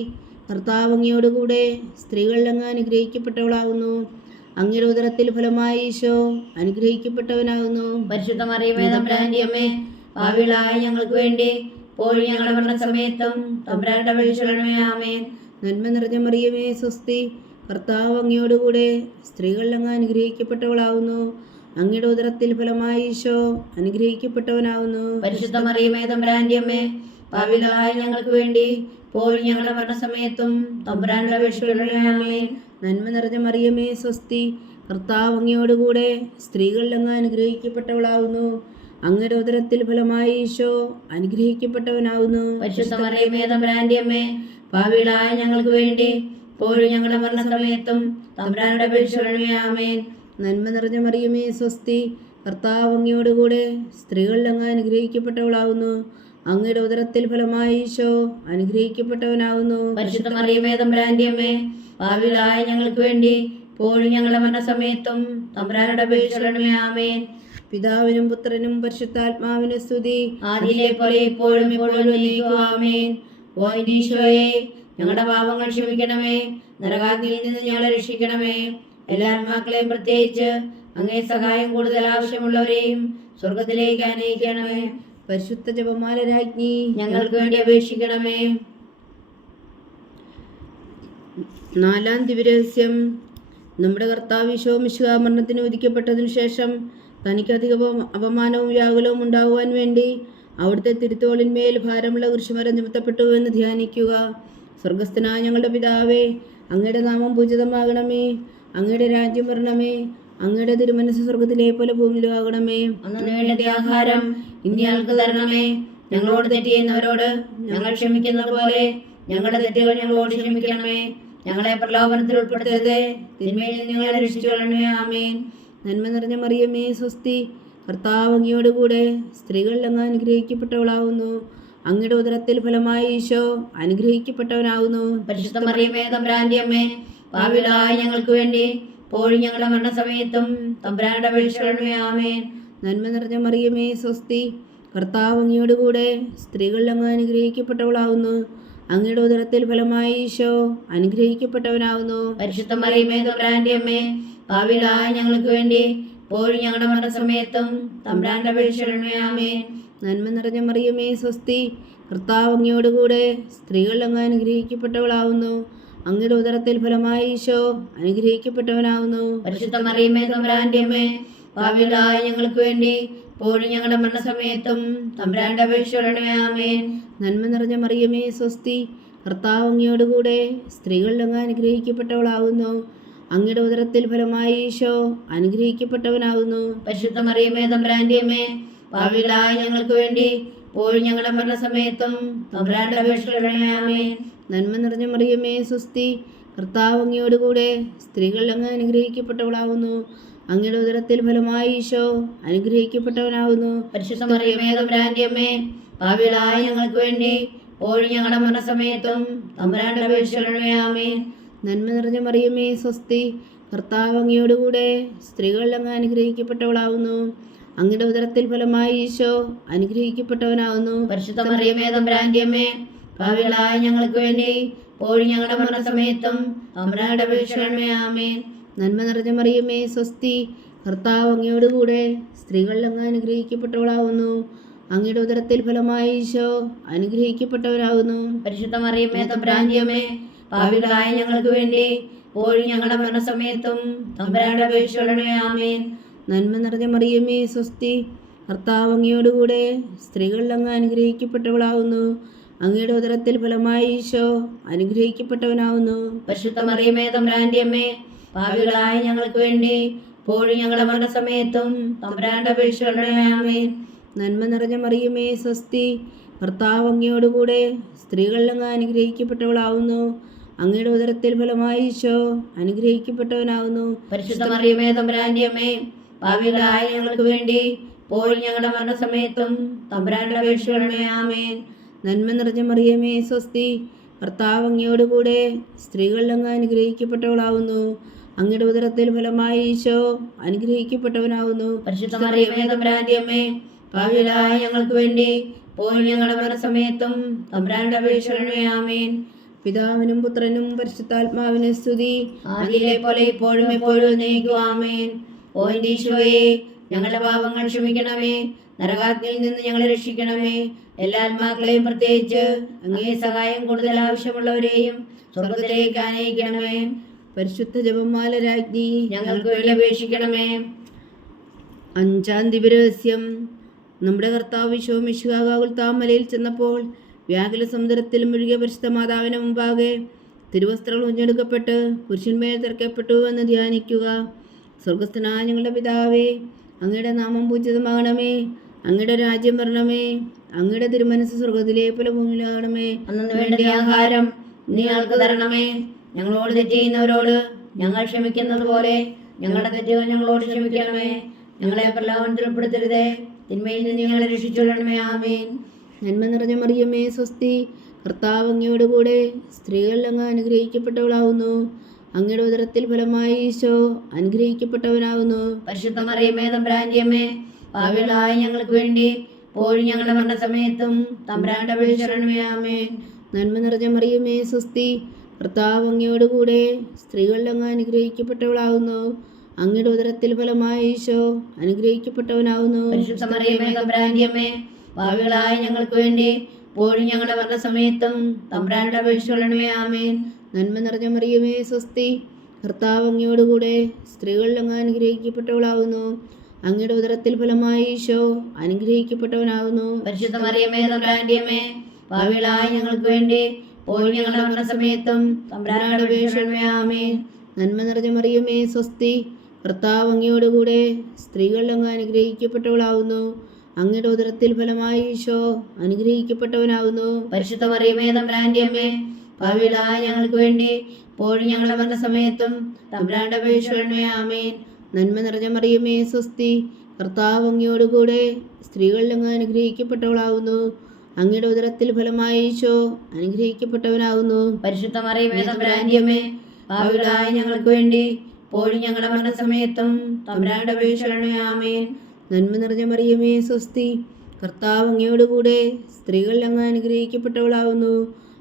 കർത്താവ് അങ്ങയോടുകൂടെ സ്ത്രീകൾ അങ്ങ് അനുഗ്രഹിക്കപ്പെട്ടവളാവുന്നു അങ്ങയുടെ ഉദരത്തിൽ ഫലമായി ഈശോ അനുഗ്രഹിക്കപ്പെട്ടവനാകുന്നു. പരിശുദ്ധ മറിയമേ തമ്പുരാന്റെ ഭാവികളായ ഞങ്ങൾക്ക് വേണ്ടി ഇപ്പോഴും ഞങ്ങളുടെ മരണസമയത്തും തമ്പുരാനുടെ അപേക്ഷകളെ ആമേൻ. നന്മ നിറഞ്ഞ മറിയമേ സ്വസ്തി. കർത്താവ് അങ്ങയോടുകൂടെ സ്ത്രീകൾ അങ്ങ് അനുഗ്രഹിക്കപ്പെട്ടവളാവുന്നു. അങ്ങയുടെ ഉദരത്തിൽ ഫലമായി ഈശോ അനുഗ്രഹിക്കപ്പെട്ടവനാവുന്നു. പരിശുദ്ധ മറിയമേ തമ്പുരാന്റെ അമ്മേ പാവികളായ ഞങ്ങൾക്ക് വേണ്ടി പോയി ഞങ്ങളുടെ മരണസമയത്തും തമ്പുരാന്റെ അപേക്ഷകളെ നന്മ നിറഞ്ഞ മറിയമേ സ്വസ്തി. കർത്താവ് അങ്ങയോടുകൂടെ സ്ത്രീകൾ അങ്ങ് അനുഗ്രഹിക്കപ്പെട്ടവളാവുന്നു. അങ്ങയുടെ ഉദരത്തിൽ ഫലമായി ഈശോ അനുഗ്രഹിക്കപ്പെട്ടവനാവുന്നു. പരിശുദ്ധ മറിയമേ തമ്പുരാന്റെ അമ്മേ ഭാവികളായ ഞങ്ങൾക്ക് വേണ്ടി പോലും ഞങ്ങളുടെ മരണസമയത്തും തമ്പുരാനുടെ അപേക്ഷകളെ ആമേൻ. നന്മ നിറഞ്ഞ മറിയമേ സ്വസ്തി. കർത്താവ് അങ്ങയോടുകൂടെ സ്ത്രീകളിൽ അങ്ങ് അനുഗ്രഹിക്കപ്പെട്ടവളാവുന്നു. അങ്ങയുടെ ഉദരത്തിൽ ഫലമായി ഈശോ അനുഗ്രഹിക്കപ്പെട്ടവനാവുന്നു. പരിശുദ്ധ മറിയമേ തമ്പുരാന്റെ അമ്മേ ഭാവികളായ ഞങ്ങൾക്ക് വേണ്ടി പോലും ഞങ്ങളുടെ മരണസമയത്തും തമ്പുരാനുടെ അപേക്ഷകളെ ആമേൻ. പിതാവിനും പുത്രനും പരിശുദ്ധാത്മാവിനും സ്തുതി. ആദിയിലെ പോലെ ഇപ്പോഴും ഇപ്പോഴും ആമേൻ. ഓ ഞങ്ങളുടെ പാപങ്ങൾ ക്ഷമിക്കണമേ നരകാഗ്നിയിൽ നിന്ന് ഞങ്ങളെ രക്ഷിക്കണമേ. എല്ലാ ആത്മാക്കളെയും പ്രത്യേകിച്ച് അങ്ങേ സഹായം കൂടുതൽ ആവശ്യമുള്ളവരെയും സ്വർഗത്തിലേക്ക് അനയിക്കണമേ. പരിശുദ്ധ ജപമാല രാജ്ഞി ഞങ്ങൾക്ക് വേണ്ടി അപേക്ഷിക്കണമേ. നാലാം ദിവരഹസ്യം നമ്മുടെ കർത്താവ് ഈശോ മിശുഹ മരണത്തിന് വിധിക്കപ്പെട്ടതിനു ശേഷം തനിക്കധികം അപ- അപമാനവും വ്യാകുലവും ഉണ്ടാകുവാൻ വേണ്ടി അവിടുത്തെ തിരുത്തോളിന്മേൽ ഭാരമുള്ള കുരിശുമരം നിമിത്തപ്പെട്ടു എന്ന് ധ്യാനിക്കുക. സ്വർഗസ്ഥനായ ഞങ്ങളുടെ പിതാവേ അങ്ങയുടെ നാമം പൂജിതമാകണമേ. അങ്ങയുടെ രാജ്യം വരണമേ. അങ്ങയുടെ തിരുമനസ് സ്വർഗത്തിലെ പോലെ ഭൂമിയിലും ആകണമേ അന്നേണ്ടത് ആഹാരം ഇനി ഞങ്ങൾക്ക് തരണമേ. ഞങ്ങളോട് തെറ്റ് ചെയ്യുന്നവരോട് ഞങ്ങൾ ക്ഷമിക്കുന്ന പോലെ ഞങ്ങളുടെ തെറ്റുകൾ ഞങ്ങളോട് ക്ഷമിക്കണമേ. ഞങ്ങളെ പ്രലോഭനത്തിൽ ഉൾപ്പെടുത്തരുത്. തിന്മയിൽ ഞങ്ങളെ രക്ഷിച്ചു കൊള്ളണമേ. ആമേൻ. നന്മ നിറഞ്ഞ മറിയമേ സ്വസ്തി. കർത്താവ് അങ്ങയോടുകൂടെ സ്ത്രീകൾ അങ്ങ് അനുഗ്രഹിക്കപ്പെട്ടവളാവുന്നു. അങ്ങയുടെ ഉദരത്തിൽ ഫലമായി ഈശോ അനുഗ്രഹിക്കപ്പെട്ടവനാവുന്നു. പരിശുദ്ധ മറിയമേ അമ്മേ ഞങ്ങൾക്ക് വേണ്ടി പോഴും ഞങ്ങളുടെ മരണസമയത്തും അപേക്ഷകളണമേ ആമേൻ. നന്മ നിറഞ്ഞ മറിയമേ സ്വസ്തി. കർത്താവ് അങ്ങയോടുകൂടെ സ്ത്രീകൾ അങ്ങ് അനുഗ്രഹിക്കപ്പെട്ടവളാവുന്നു. അങ്ങയുടെ ഉദരത്തിൽ ഫലമായി ഈശോ അനുഗ്രഹിക്കപ്പെട്ടവനാവുന്നു. പരിശുദ്ധ മറിയമേ തമ്പുരാന്റെ അമ്മേ ഞങ്ങൾക്ക് വേണ്ടി പോഴും ഞങ്ങളുടെ മരണസമയത്തും തമ്പ്രാന്റെ അപേക്ഷകളണമേ ആമേൻ. നന്മ നിറഞ്ഞ മറിയമേ സ്വസ്തി. കർത്താവ് അങ്ങയോടുകൂടെ സ്ത്രീകൾ അങ്ങ് അനുഗ്രഹിക്കപ്പെട്ടവളാവുന്നു. അങ്ങയുടെ ഉദരത്തിൽ ഫലമായി ഈശോ അനുഗ്രഹിക്കപ്പെട്ടവനാവുന്നു. പരിശുദ്ധ മറിയമേ തമ്പ്രാന്റെ അമ്മേ പാവിലായ ഞങ്ങൾക്ക് വേണ്ടി ഇപ്പോഴും ഞങ്ങളുടെ മരണസമയത്തും തമ്പ്രാന്റെ അപേക്ഷകളണമേ ആമേൻ. നന്മ നിറഞ്ഞ മറിയമേ സ്വസ്തി. കർത്താവ് അങ്ങയോടുകൂടെ സ്ത്രീകൾ അങ്ങ് അനുഗ്രഹിക്കപ്പെട്ടവളാവുന്നു. അങ്ങയുടെ ഉദരത്തിൽ ഫലമായി ഈശോ അനുഗ്രഹിക്കപ്പെട്ടവനാകുന്നു. പരിശുദ്ധ മറിയമേ പാവിലായ ഞങ്ങൾക്ക് വേണ്ടി പോഴും ഞങ്ങളുടെ മരണസമയത്തും തമ്പ്രാന്റെ അപേക്ഷകളണമേ ആമേൻ. നന്മ നിറഞ്ഞ മറിയമേ സ്വസ്തി കർത്താവ് അങ്ങയോടുകൂടെ സ്ത്രീകൾ അങ്ങ് അനുഗ്രഹിക്കപ്പെട്ടവളാവുന്നു അങ്ങയുടെ ഉദരത്തിൽ ഫലമായി ഈശോ അനുഗ്രഹിക്കപ്പെട്ടവനാകുന്നു. പരിശുദ്ധ മറിയമേ തമ്പുരാന്റെ അമ്മേ ഞങ്ങൾക്ക് വേണ്ടി പോഴും ഞങ്ങളുടെ മരണസമയത്തും തമ്പ്രാന്റെ അപേക്ഷകളണമേ ആമേൻ. നന്മ നിറഞ്ഞ മറിയമേ സ്വസ്തി. കർത്താവ് അങ്ങയോടുകൂടെ സ്ത്രീകൾ അങ്ങ് അനുഗ്രഹിക്കപ്പെട്ടവളാവുന്നു. അങ്ങയുടെ ഉദരത്തിൽ ഫലമായി ഈശോ അനുഗ്രഹിക്കപ്പെട്ടവനാവുന്നു. പരിശുദ്ധ മറിയമേ അമ്മേ പാവിലായ ഞങ്ങൾക്ക് വേണ്ടി പോഴി ഞങ്ങളുടെ മരണസമയത്തും അമ്മയുടെ അപേക്ഷകളണമേ ആമേൻ. നന്മ നിറഞ്ഞ മറിയമേ സ്വസ്തി. കർത്താവ് അങ്ങയോടുകൂടെ സ്ത്രീകൾ അങ്ങ് അനുഗ്രഹിക്കപ്പെട്ടവളാവുന്നു. അങ്ങയുടെ ഉദരത്തിൽ ഫലമായി ഈശോ അനുഗ്രഹിക്കപ്പെട്ടവരാകുന്നു പരിശുദ്ധ മറിയമേ തമ്പുരാന്റെ അമ്മേ പാവിലായ ഞങ്ങൾക്ക് വേണ്ടി പോഴും ഞങ്ങളുടെ മരണസമയത്തും തമ്പുരാന്റെ അപേക്ഷകളണമേ ആമേൻ. നന്മ നിറഞ്ഞ മറിയമേ സ്വസ്തി കർത്താവ് അങ്ങയോടുകൂടെ സ്ത്രീകളിൽ അങ്ങ് അനുഗ്രഹിക്കപ്പെട്ടവളാവുന്നു. അങ്ങയുടെ ഉദരത്തിൽ ഫലമായി ഈശോ അനുഗ്രഹിക്കപ്പെട്ടവനാവുന്നു. പരിശുദ്ധ മറിയമേ തമ്പുരാന്റെ അമ്മേ പാവികളായ ഞങ്ങൾക്ക് വേണ്ടി പോഴും ഞങ്ങളുടെ മരണസമയത്തും തമ്പുരാന്റെ അപേക്ഷകളണമേ ആമേൻ. നന്മ നിറഞ്ഞ മറിയമേ സ്വസ്തി ഭർത്താവ് അങ്ങയോടുകൂടെ സ്ത്രീകൾ അങ്ങ് അനുഗ്രഹിക്കപ്പെട്ടവളാവുന്നു. അങ്ങയുടെ ഉദരത്തിൽ ഫലമായി ഈശോ അനുഗ്രഹിക്കപ്പെട്ടവനാവുന്നു. പരിശുദ്ധ മറിയമേ തമ്പുരാന്റെ അമ്മേ പാവികളായ ഞങ്ങൾക്ക് വേണ്ടി പോയി ഞങ്ങളുടെ മരണസമയത്തും തമ്പുരാന്റെ അപേക്ഷകളുമേ ആമേൻ. നന്മ നിറഞ്ഞ മറിയമേ സ്വസ്തി. ഭർത്താവ് അങ്ങയോടുകൂടെ കൂടെ അങ്ങ് അനുഗ്രഹിക്കപ്പെട്ടവളാവുന്നു. അങ്ങയുടെ ഉദരത്തിൽ ഫലമായി ഈശോ അനുഗ്രഹിക്കപ്പെട്ടവനാവുന്നു. പരിശുദ്ധ മറിയമേ തമ്പുരാന്റെ അമ്മേ പാവികളായ ഞങ്ങൾക്ക് വേണ്ടി പോയി ഞങ്ങളുടെ മരണസമയത്തും തമ്പുരാന്റെ അപേക്ഷകളുമേ ആമേൻ. പിതാവിനും പുത്രനും പരിശുദ്ധാത്മാവിനും സ്തുതി. ആദിയിലെ പോലെ ഇപ്പോഴും എപ്പോഴും ആമേൻ. ഓ ഈശോയെ ഞങ്ങളുടെ പാപങ്ങൾ ക്ഷമിക്കണമേ. നരകാത്തിൽ നിന്ന് ഞങ്ങളെ രക്ഷിക്കണമേ. എല്ലാ ആത്മാക്കളെയും പ്രത്യേകിച്ച് അങ്ങേ സഹായം കൂടുതൽ ആവശ്യമുള്ളവരെയും സ്വർഗത്തിലേക്ക് ആനയിക്കണമേ. പരിശുദ്ധ ജപമാല രാജ്ഞി ഞങ്ങൾക്ക് വേണ്ടി അപേക്ഷിക്കണമേ. അഞ്ചാം ദിവരഹസ്യം നമ്മുടെ കർത്താവ് വിശ്വമിശുകാകുൽ താമലയിൽ ചെന്നപ്പോൾ വ്യാകുല സമുദ്രത്തിൽ മുഴുകിയ പരിശുദ്ധ മാതാവിന് മുമ്പാകെ തിരുവസ്ത്രങ്ങൾ ഉഞ്ഞെടുക്കപ്പെട്ട് പുരുഷന്മേൽ തിരക്കപ്പെട്ടു എന്ന് ധ്യാനിക്കുക. സ്വർഗസ്ഥനായ ഞങ്ങളുടെ പിതാവേ അങ്ങയുടെ നാമം പൂജിതമാകണമേ അങ്ങയുടെ രാജ്യം വരണമേ അങ്ങയുടെ തിരുമനസ് സ്വർഗത്തിലെ പോലെ ഭൂമിയിലാകണമേ. വേണ്ട ആഹാരം നീ ആൾക്ക് തരണമേ. ഞങ്ങളോട് തെറ്റ് ചെയ്യുന്നവരോട് ഞങ്ങൾ ക്ഷമിക്കുന്നത് പോലെ ഞങ്ങളുടെ തെറ്റുകൾ ഞങ്ങളോട് ക്ഷമിക്കണമേ. ഞങ്ങളെ പ്രലോഭനത്തിൽ ഉൾപ്പെടുത്തരുതേ തിന്മയിൽ നിന്ന് ഞങ്ങളെ രക്ഷിച്ചുകൊള്ളണമേ. ആമേൻ. നന്മ നിറഞ്ഞ മറിയമേ സ്വസ്തി. കർത്താവ് അങ്ങയോടുകൂടെ സ്ത്രീകൾ അങ്ങ് അനുഗ്രഹിക്കപ്പെട്ടവളാവുന്നു. അങ്ങയുടെ ഉദരത്തിൽ ഫലമായി ഈശോ അനുഗ്രഹിക്കപ്പെട്ടവനാവുന്നു. പരിശുദ്ധ മറിയമേ തമ്പുരാന്റെ ഭാവികളായ ഞങ്ങൾക്ക് വേണ്ടി പോഴും ഞങ്ങളുടെ മരണസമയത്തും തമ്പുരാന്റെ അപേക്ഷരണമേ ആമേൻ. നന്മ നിറഞ്ഞ മറിയമേ സ്വസ്തി. കർത്താവ് അങ്ങയോടുകൂടെ സ്ത്രീകളിൽ അങ്ങ് അനുഗ്രഹിക്കപ്പെട്ടവളാവുന്നു. അങ്ങയുടെ ഉദരത്തിൽ ഫലമായി ഈശോ അനുഗ്രഹിക്കപ്പെട്ടവനാവുന്നു. പരിശുദ്ധ മറിയമേ തമ്പുരാന്റെ അമ്മേ പാവികളായ ഞങ്ങൾക്ക് വേണ്ടി പോഴും ഞങ്ങളുടെ മരണസമയത്തും തമ്പ്രാനുടെ അപേക്ഷിച്ചുകൊള്ളണമേ ആമേൻ. നന്മ നിറഞ്ഞ മറിയമേ സ്വസ്തി. കർത്താവ് അങ്ങയോടുകൂടെ സ്ത്രീകളിൽ അങ്ങ് അനുഗ്രഹിക്കപ്പെട്ടവളാകുന്നു അങ്ങയുടെ ഉദരത്തിൽ ഫലമായി ഈശോ അനുഗ്രഹിക്കപ്പെട്ടവനാകുന്നു പരിശുദ്ധ മറിയമേ തമ്പുരാന്റെ ഭാവികളായ ഞങ്ങൾക്ക് വേണ്ടി പോഴും ഞങ്ങളുടെ മരണസമയത്തും തമ്പ്രാനുടെ അപേക്ഷരണമേ ആമേൻ. നന്മ നിറഞ്ഞ മറിയമേ സ്വസ്തി. കർത്താവ് അങ്ങയോടുകൂടെ സ്ത്രീകളിൽ അങ്ങ് അനുഗ്രഹിക്കപ്പെട്ടവളാവുന്നു. അങ്ങയുടെ ഉദരത്തിൽ ഫലമായി ഈശോ അനുഗ്രഹിക്കപ്പെട്ടവനാകുന്നു. പരിശുദ്ധ മറിയമേ അമ്മേ പാവികളായ ഞങ്ങൾക്ക് വേണ്ടി പോഴും ഞങ്ങളുടെ മരണ സമയത്തും തമ്പുരാന്റെ അപേക്ഷണമേ ആമേൻ. നന്മ നിറഞ്ഞ മറിയമേ സ്വസ്തി. കർത്താവ് അങ്ങയോടുകൂടെ സ്ത്രീകളിൽ അങ്ങ് അനുഗ്രഹിക്കപ്പെട്ടവളാവുന്നു അങ്ങയുടെ ഉദരത്തിൽ ഫലമായി ഈശോ അനുഗ്രഹിക്കപ്പെട്ടവനാകുന്നു. പരിശുദ്ധ മറിയമേ പാവിളായ ഭാവികളായ ഞങ്ങൾക്ക് വേണ്ടി പോഴും ഞങ്ങളുടെ മരണ സമയത്തും അപേക്ഷണമേ ആമേൻ. നന്മ നിറഞ്ഞ മറിയമേ സ്വസ്തി. കർത്താവ് അങ്ങയോടുകൂടെ സ്ത്രീകൾ അങ്ങ് അനുഗ്രഹിക്കപ്പെട്ടവളാവുന്നു.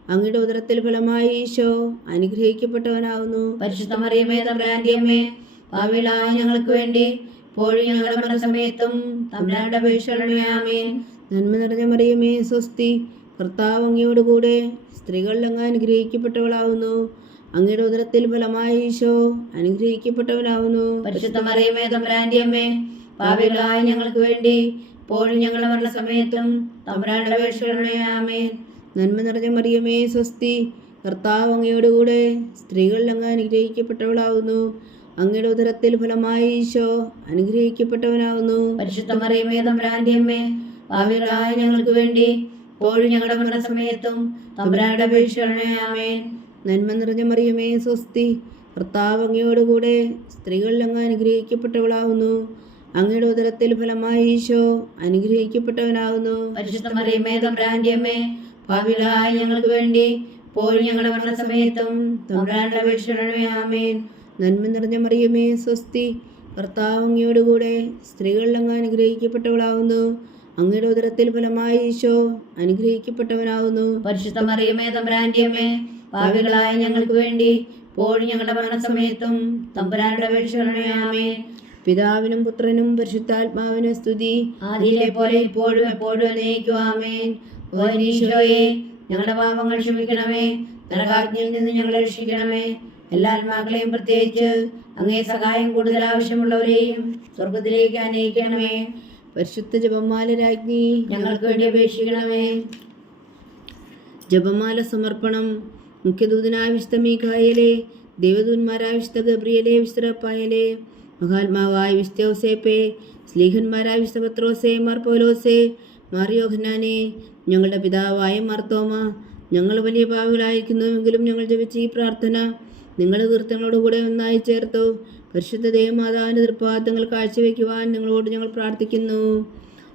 അങ്ങയുടെ ഉദരത്തിൽ ഫലമായി ഈശോ അനുഗ്രഹിക്കപ്പെട്ടവനാവുന്നു. പരിശുദ്ധ മറിയമേ തമ്പ്രാന്റിയമ്മേ ഭാവിയിലായ ഞങ്ങൾക്ക് വേണ്ടി ഇപ്പോഴും ഞങ്ങളുടെ മരണ സമയത്തും തമ്പുരാന്റെ അപേക്ഷണമേ നന്മ നിറഞ്ഞ മറിയമേ സ്വസ്തി. കർത്താവ് അങ്ങയോടുകൂടെ സ്ത്രീകൾ അങ്ങ് അനുഗ്രഹിക്കപ്പെട്ടവളാവുന്നു. അങ്ങയുടെ ഉദരത്തിൽ ഫലമായി ഈശോ അനുഗ്രഹിക്കപ്പെട്ടവനാവുന്നു. പരിശുദ്ധ മറിയമേ തമ്പുരാന്റിയമ്മേ ഭാവികളായ ഞങ്ങൾക്ക് വേണ്ടി ഇപ്പോഴും ഞങ്ങളുടെ മരണസമയത്തും തമ്പുരാന്റെ നന്മ നിറഞ്ഞ മറിയമേ സ്വസ്തി. കർത്താവ് അങ്ങയോടുകൂടെ സ്ത്രീകളിൽ അങ്ങ് അനുഗ്രഹിക്കപ്പെട്ടവളാവുന്നു. അങ്ങയുടെ ഉദരത്തിൽ ഫലമായി ഈശോ അനുഗ്രഹിക്കപ്പെട്ടവനാവുന്നു. പരിശുദ്ധ മറിയമേ തമ്പുരാന്റിയമ്മേ ഭാവികളായ ഞങ്ങൾക്ക് വേണ്ടി ഇപ്പോഴും ഞങ്ങളുടെ മരണസമയത്തും തമ്പുരാന്റെ അപേക്ഷണമേ ആമേൻ. നന്മ നിറഞ്ഞ മറിയമേ സ്വസ്തി. കർത്താവ് അങ്ങയോടുകൂടെ സ്ത്രീകളിൽ അങ്ങ് അനുഗ്രഹിക്കപ്പെട്ടവളാവുന്നു. അങ്ങയുടെ ഉദരത്തിൽ ഫലമായി ഈശോ അനുഗ്രഹിക്കപ്പെട്ടവനാകുന്നു. പരിശുദ്ധ മറിയമേ തമ്പുരാന്റിയമ്മേ ഭാവികളായ ഞങ്ങൾക്ക് വേണ്ടി പോയി ഞങ്ങളുടെ വരണ സമയത്തും തമ്പുരാന്റെ അപേക്ഷണമേ ആമേൻ. നന്മ നിറഞ്ഞ മറിയമേ സ്വസ്തി. കർത്താവ് അങ്ങയോടുകൂടെ സ്ത്രീകളിൽ അങ്ങ് അനുഗ്രഹിക്കപ്പെട്ടവളാവുന്നു. അങ്ങയുടെ ഉദരത്തിൽ ഫലമായി ഈശോ അനുഗ്രഹിക്കപ്പെട്ടവനാകുന്നു പരിശുദ്ധ മറിയമേ തമ്പുരാന്റിയമ്മേ ഭാവികളായ ഞങ്ങൾക്ക് വേണ്ടി പോഴും ഞങ്ങളുടെ മരണസമയത്തും തമ്പുരാനുടെ അപേക്ഷണമേ ആമേൻ. പിതാവിനും പുത്രനും പരിശുദ്ധാത്മാവിനും സ്തുതി. ആദിയിലെ പോലെ ഇപ്പോഴും എപ്പോഴും എന്നേക്കും. ആമേൻ. ഞങ്ങളുടെ പാപങ്ങൾ ക്ഷമിക്കണമേ. നരകാജ്ഞയിൽ നിന്ന് ഞങ്ങളെ രക്ഷിക്കണമേ. എല്ലാ ആത്മാക്കളെയും പ്രത്യേകിച്ച് അങ്ങേ സഹായം കൂടുതൽ ആവശ്യമുള്ളവരെയും സ്വർഗത്തിലേക്ക് അനയിക്കണമേ. പരിശുദ്ധ ജപമാല രാജ്ഞി ഞങ്ങൾക്ക് വേണ്ടി അപേക്ഷിക്കണമേ. ജപമാല സമർപ്പണം മുഖ്യദൂതനായ വിശുദ്ധ മീഖായലെ ദേവദൂന്മാരായ വിശുദ്ധ ഗബ്രിയലെ വിശുദ്ധ മഹാത്മാവായ വിശുദ്ധ ഔസേപ്പെ സ്ലീഹന്മാരായ വിശുദ്ധ പത്രോസെ മാർ പോലോസേ മാറിയോഹനാനെ ഞങ്ങളുടെ പിതാവായ മാർത്തോമ ഞങ്ങൾ വലിയ പാവികളായിരിക്കുന്നുവെങ്കിലും ഞങ്ങൾ ജപിച്ച ഈ പ്രാർത്ഥന നിങ്ങൾ കീർത്തങ്ങളോടുകൂടെ ഒന്നായി ചേർത്തു. പരിശുദ്ധ ദേവമാതാവിന്റെ തൃപ്പാദങ്ങൾ കാഴ്ചവെക്കുവാൻ നിങ്ങളോട് ഞങ്ങൾ പ്രാർത്ഥിക്കുന്നു.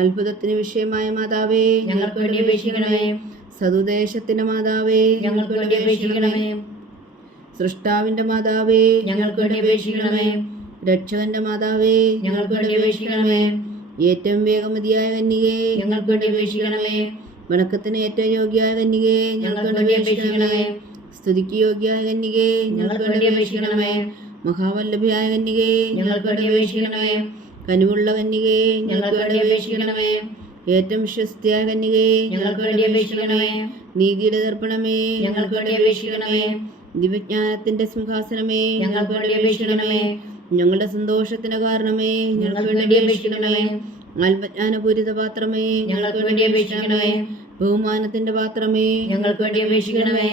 അത്ഭുതത്തിന് വിഷയമായ മാതാവേ ഞങ്ങൾക്ക് വേണ്ടി അപേക്ഷിക്കണമേ. സതുദേശത്തിന്റെ മാതാവേ ഞങ്ങൾക്ക് വേണ്ടി അപേക്ഷിക്കണമേ. സൃഷ്ടാവിന്റെ മാതാവേ ഞങ്ങൾക്ക് വേണ്ടി അപേക്ഷിക്കണമേ. രക്ഷകന്റെ മാതാവേ ഞങ്ങൾക്ക് വേണ്ടി അപേക്ഷിക്കണമേ. ഏറ്റവും വേഗമതിയായ കന്യകേ ഞങ്ങൾക്ക് വേണ്ടി അപേക്ഷിക്കണമേ. വണക്കത്തിന് ഏറ്റവും യോഗ്യയായ കന്യകേ ഞങ്ങൾക്ക് വേണ്ടി അപേക്ഷിക്കണമേ. സ്തുതിക്ക് യോഗ്യയായ കന്യകേ ഞങ്ങൾക്ക് വേണ്ടി അപേക്ഷിക്കണമേ. മഹാവല്ലഭിയായ കന്യകേ ഞങ്ങൾക്ക് വേണ്ടി അപേക്ഷിക്കണമേ. കനിവുള്ള കന്യകയെ ഞങ്ങൾക്ക് വേണ്ടി അപേക്ഷിക്കണമേ. ഏറ്റവും വിശ്വസ്തയായ കന്യകയെ ഞങ്ങൾക്ക് വേണ്ടി അപേക്ഷിക്കണമേ. നീതിയുടെ ദർപ്പണമേ ഞങ്ങൾക്ക് വേണ്ടി അപേക്ഷിക്കണമേ. ദിവ്യജ്ഞാനത്തിന്റെ സിംഹാസനമേ ഞങ്ങൾക്ക് വേണ്ടി അപേക്ഷിക്കണമേ. ഞങ്ങളുടെ സന്തോഷത്തിന് കാരണമേ ഞങ്ങൾക്ക് വേണ്ടി അപേക്ഷിക്കണമേ. ആത്മജ്ഞാനപൂരിത പാത്രമേ ഞങ്ങൾക്ക് വേണ്ടി അപേക്ഷിക്കണമേ. ബഹുമാനത്തിന്റെ പാത്രമേ ഞങ്ങൾക്ക് വേണ്ടി അപേക്ഷിക്കണമേ.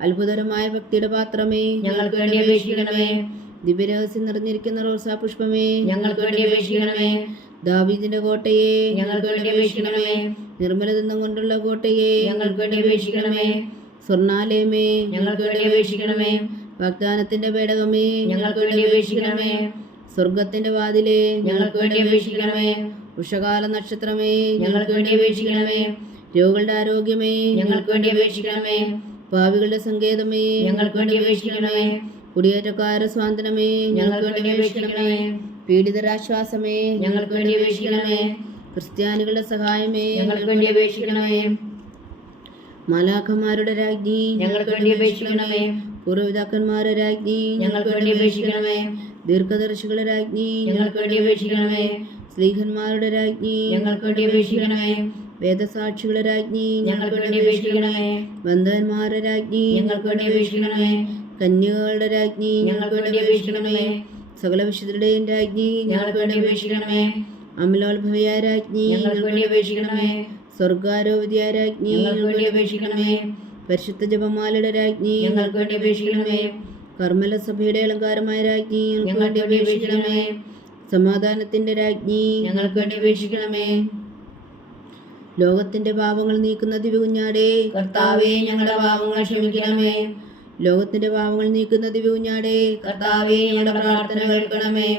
അത്ഭുതകരമായ ഭക്തിയുടെ പാത്രമേ ഞങ്ങൾക്ക് വേണ്ടി അപേക്ഷിക്കണമേ. ദിവ്യരഹസ്യം നിറഞ്ഞിരിക്കുന്ന റോസാ പുഷ്പമേ ഞങ്ങൾക്ക് വേണ്ടി അപേക്ഷിക്കണമേ. ദാവീദിന്റെ കോട്ടയെ ഞങ്ങൾക്ക് വേണ്ടി അപേക്ഷിക്കണമേ. നിർമ്മലതന്ത്രം കൊണ്ടുള്ള കോട്ടയെ ഞങ്ങൾക്ക് വേണ്ടി അപേക്ഷിക്കണമേ. സ്വർണാലയമേ ഞങ്ങൾക്ക് വേണ്ടി അപേക്ഷിക്കണമേ. വാഗ്ദാനത്തിന്റെ പേടകമേ ഞങ്ങൾക്ക് വേണ്ടി അപേക്ഷിക്കണമേ. സ്വർഗത്തിന്റെ വാതിലെ ഞങ്ങൾക്ക് വേണ്ടി അപേക്ഷിക്കണമേ. ഉഷകാല നക്ഷത്രമേ ഞങ്ങൾക്ക് വേണ്ടി അപേക്ഷിക്കണമേ. രോഗികളുടെ ആരോഗ്യമേ ഞങ്ങൾക്ക് വേണ്ടി അപേക്ഷിക്കണമേ. പാവികളുടെ സങ്കേതമേ ഞങ്ങൾക്ക് വേണ്ടി അപേക്ഷിക്കണമേ. കുടിയേറ്റക്കാരുടെ സ്വാതന്ത്ര്യമേ ഞങ്ങൾക്ക് വേണ്ടി അപേക്ഷിക്കണമേ. പീഡിതരാശ്വാസമേ ഞങ്ങൾക്ക് വേണ്ടി അപേക്ഷിക്കണമേ. ക്രിസ്ത്യാനികളുടെ സഹായമേ ഞങ്ങൾക്ക് വേണ്ടി അപേക്ഷിക്കണമേ. മാലാഖമാരുടെ രാജ്ഞി ഞങ്ങൾക്ക് വേണ്ടി അപേക്ഷിക്കണമേ. പൂർവപിതാക്കന്മാരുടെ രാജ്ഞി ഞങ്ങൾക്ക് വേണ്ടി അപേക്ഷിക്കണമേ. ദീർഘദർശികളുടെ രാജ്ഞി ഞങ്ങൾക്ക് വേണ്ടി അപേക്ഷിക്കണമേ. സ്ലീഹന്മാരുടെ രാജ്ഞി ഞങ്ങൾക്ക് വേണ്ടി അപേക്ഷിക്കണമേ. വേദസാക്ഷികളുടെ രാജ്ഞി ഞങ്ങൾക്ക് വേണ്ടി അപേക്ഷിക്കണമേ. ബന്ധവന്മാരുടെ രാജ്ഞി ഞങ്ങൾക്ക് വേണ്ടി അപേക്ഷിക്കണമേ. കന്യകകളുടെ രാജ്ഞി ഞങ്ങൾക്ക് വേണ്ടി അപേക്ഷിക്കണമേ. സകല വിശുദ്ധരുടെയും രാജ്ഞി ഞങ്ങൾക്ക് വേണ്ടി അപേക്ഷിക്കണമേ. അമലോത്ഭവയായ രാജ്ഞി ഞങ്ങൾക്ക് വേണ്ടി അപേക്ഷിക്കണമേ. സ്വർഗാരോപതിയ രാജ്ഞി ഞങ്ങൾക്ക് അപേക്ഷിക്കണമേ. പരിശുദ്ധ ജപമാലയുടെ രാജ്ഞി ഞങ്ങൾക്ക് അപേക്ഷിക്കണമേ. കർമ്മല സഭയുടെ അലങ്കാരമായ രാജ്ഞി ഞങ്ങൾക്ക് അപേക്ഷിക്കണമേ. സമാധാനത്തിന്റെ രാജ്ഞി ഞങ്ങൾക്ക് അപേക്ഷിക്കണമേ. ലോകത്തിന്റെ പാപങ്ങൾ നീക്കുന്ന ദിവകുഞ്ഞാടേ കർത്താവേ ഞങ്ങളുടെ പാപങ്ങൾ ക്ഷമിക്കണമേ. ലോകത്തിന്റെ പാപങ്ങൾ നീക്കുന്ന ദിവകുഞ്ഞാടേ കർത്താവേ ഞങ്ങളുടെ പ്രാർത്ഥന കേൾക്കണമേ.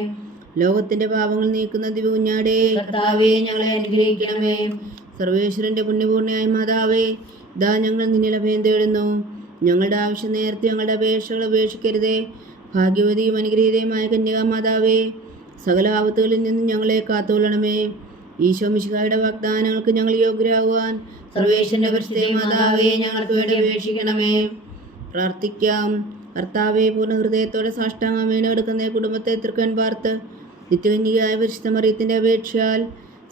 ലോകത്തിന്റെ പാപങ്ങൾ നീക്കുന്ന ദിവകുഞ്ഞാടേ കർത്താവേ ഞങ്ങളെ അനുഗ്രഹിക്കണമേ. സർവേശ്വരന്റെ പുണ്യപൂർണയായ മാതാവേ ഇതാ ഞങ്ങൾ നിന്നിൽ അഭയം തേടുന്നു. ഞങ്ങളുടെ ആവശ്യം നേരത്തെ ഞങ്ങളുടെ അപേക്ഷകൾ ഉപേക്ഷിക്കരുതേ. ഭാഗ്യവതിയും അനുഗ്രഹീതയുമായ കന്യകാ മാതാവേ സകല ആപത്തുകളിൽ നിന്നും ഞങ്ങളെ കാത്തുകൊള്ളണമേ. ഈശോ മിശിഹായുടെ വാഗ്ദാനങ്ങൾക്ക് ഞങ്ങൾ യോഗ്യരാകുവാൻ സർവേശ്വരന്റെ പരിസ്ഥിതി മാതാവേ ഞങ്ങൾക്ക് വേണ്ടി അപേക്ഷിക്കണമേ. പ്രാർത്ഥിക്കാം. കർത്താവെ പൂർണ ഹൃദയത്തോടെ സാഷ്ടാംഗം വീണെടുക്കുന്ന കുടുംബത്തെ തൃക്കൻ പാർത്ത് നിത്യകന്യകയായ പരിശുദ്ധ മറിയത്തിന്റെ അപേക്ഷയാൽ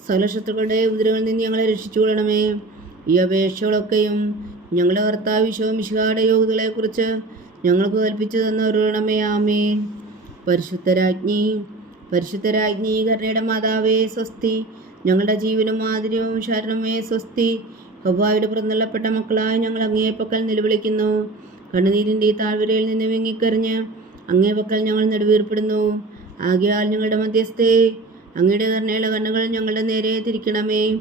സകലശത്രുക്കളുടെ ഉപദ്രവങ്ങളിൽ നിന്ന് ഞങ്ങളെ രക്ഷിച്ചുകൊള്ളണമേ. ഈ അപേക്ഷകളൊക്കെയും ഞങ്ങളുടെ കർത്താവ് വിശ്വമിശിഹായുടെ യോഗ്യതകളെക്കുറിച്ച് ഞങ്ങൾക്ക് കൽപ്പിച്ചു തന്നവരുണമേ ആമേൻ. പരിശുദ്ധരാജ്ഞി പരിശുദ്ധരാജ്ഞി കരുണയുടെ മാതാവേ സ്വസ്തി. ഞങ്ങളുടെ ജീവനും മാതിരിയും ശരണമേ സ്വസ്തി. ഹവായുടെ പുറന്തള്ളപ്പെട്ട മക്കളായി ഞങ്ങൾ അങ്ങേപ്പക്കൽ നിലവിളിക്കുന്നു. കണ്ണുനീരിന്റെ ഈ താഴ്വരയിൽ നിന്ന് വിങ്ങിക്കറിഞ്ഞ് അങ്ങേ പക്കൽ ഞങ്ങൾ നെടുവീർപ്പെടുന്നു. ആകയാൽ ഞങ്ങളുടെ മധ്യസ്ഥേ അങ്ങയുടെ കരുണയുള്ള കണ്ണുകൾ ഞങ്ങളുടെ നേരെ തിരിക്കണമേ.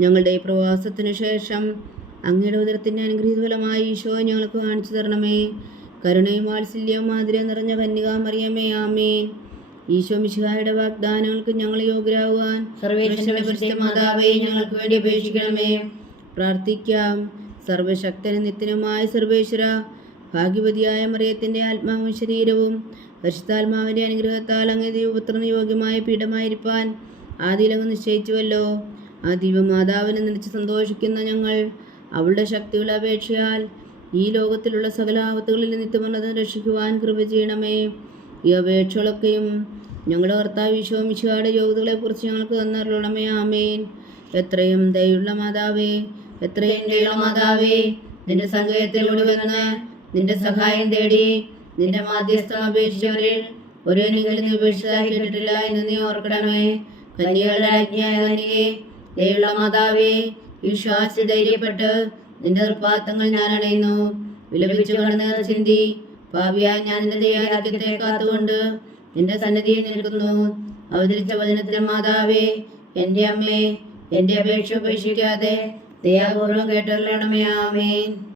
ഞങ്ങളുടെ ഈ പ്രവാസത്തിനു ശേഷം അങ്ങയുടെ ഉദരത്തിന്റെ അനുഗ്രഹീത ഫലമായി ഈശോ ഞങ്ങൾക്ക് കാണിച്ചു തരണമേ. കരുണയും വാത്സല്യവും മാതിരി നിറഞ്ഞ കന്യകാമറിയമേ ആമേൻ. ഈശോ മിശിഹായുടെ വാഗ്ദാനങ്ങൾക്ക് ഞങ്ങൾ യോഗ്യരാകുവാൻ മാതാവേ ഞങ്ങൾക്ക് വേണ്ടി അപേക്ഷിക്കണമേ. പ്രാർത്ഥിക്കാം. സർവശക്തനും നിത്യനുമായ സർവേശ്വര ഭാഗ്യവതിയായ മറിയത്തിന്റെ ആത്മാവും ശരീരവും പരിശുദ്ധാത്മാവിന്റെ അനുഗ്രഹത്താൽ അങ്ങ് ദൈവപുത്രന് യോഗ്യമായ പീഠമായിരിക്കാൻ ആദിയിലങ്ങ് നിശ്ചയിച്ചുവല്ലോ. ആ ദൈവമാതാവിനെ നിലച്ച് സന്തോഷിക്കുന്ന ഞങ്ങൾ അവളുടെ ശക്തികളെ അപേക്ഷയാൽ ഈ ലോകത്തിലുള്ള സകല ആപത്തുകളിൽ നിത്യമുള്ളത് രക്ഷിക്കുവാൻ കൃപ ചെയ്യണമേ. ഈ അപേക്ഷകളൊക്കെയും ഞങ്ങളുടെ കർത്താവ് വിശ്വമിശുവായുടെ യോഗ്യതകളെക്കുറിച്ച് ഞങ്ങൾക്ക് തന്നറിയണമേ. ആമേൻ. എത്രയും ദയുള്ള മാതാവേ എത്രയും ദയുള്ള മാതാവേ നിന്റെ സങ്കേതത്തിലൂടെ വന്ന് നിന്റെ സഹായം തേടി നിന്റെ മാധ്യസ്ഥം അപേക്ഷിച്ചവരിൽ ഒരുവനെങ്കിലും നീ ഉപേക്ഷിച്ചതായി കേട്ടിട്ടില്ല എന്ന് നീ ഓർക്കണമേ. കന്യകളുടെ രാജ്ഞിയായ കന്യകെ ദയുള്ള മാതാവേ വിശ്വാസി ധൈര്യപ്പെട്ട് നിന്റെ നിർപ്പാത്തങ്ങൾ ഞാൻ അണയുന്നു. വിലപിച്ചു കടന്നു ചിന്തി പാപിയായ ഞാൻ നിന്റെ ദയാരാജ്യത്തെ കാത്തുകൊണ്ട് നിന്റെ സന്നിധിയിൽ നിൽക്കുന്നു. അവതരിച്ച വചനത്തിന് മാതാവേ എന്റെ അമ്മേ എന്റെ അപേക്ഷ ഉപേക്ഷിക്കാതെ ദയാപൂർവം കേട്ടറിയണമേ. ആമേൻ.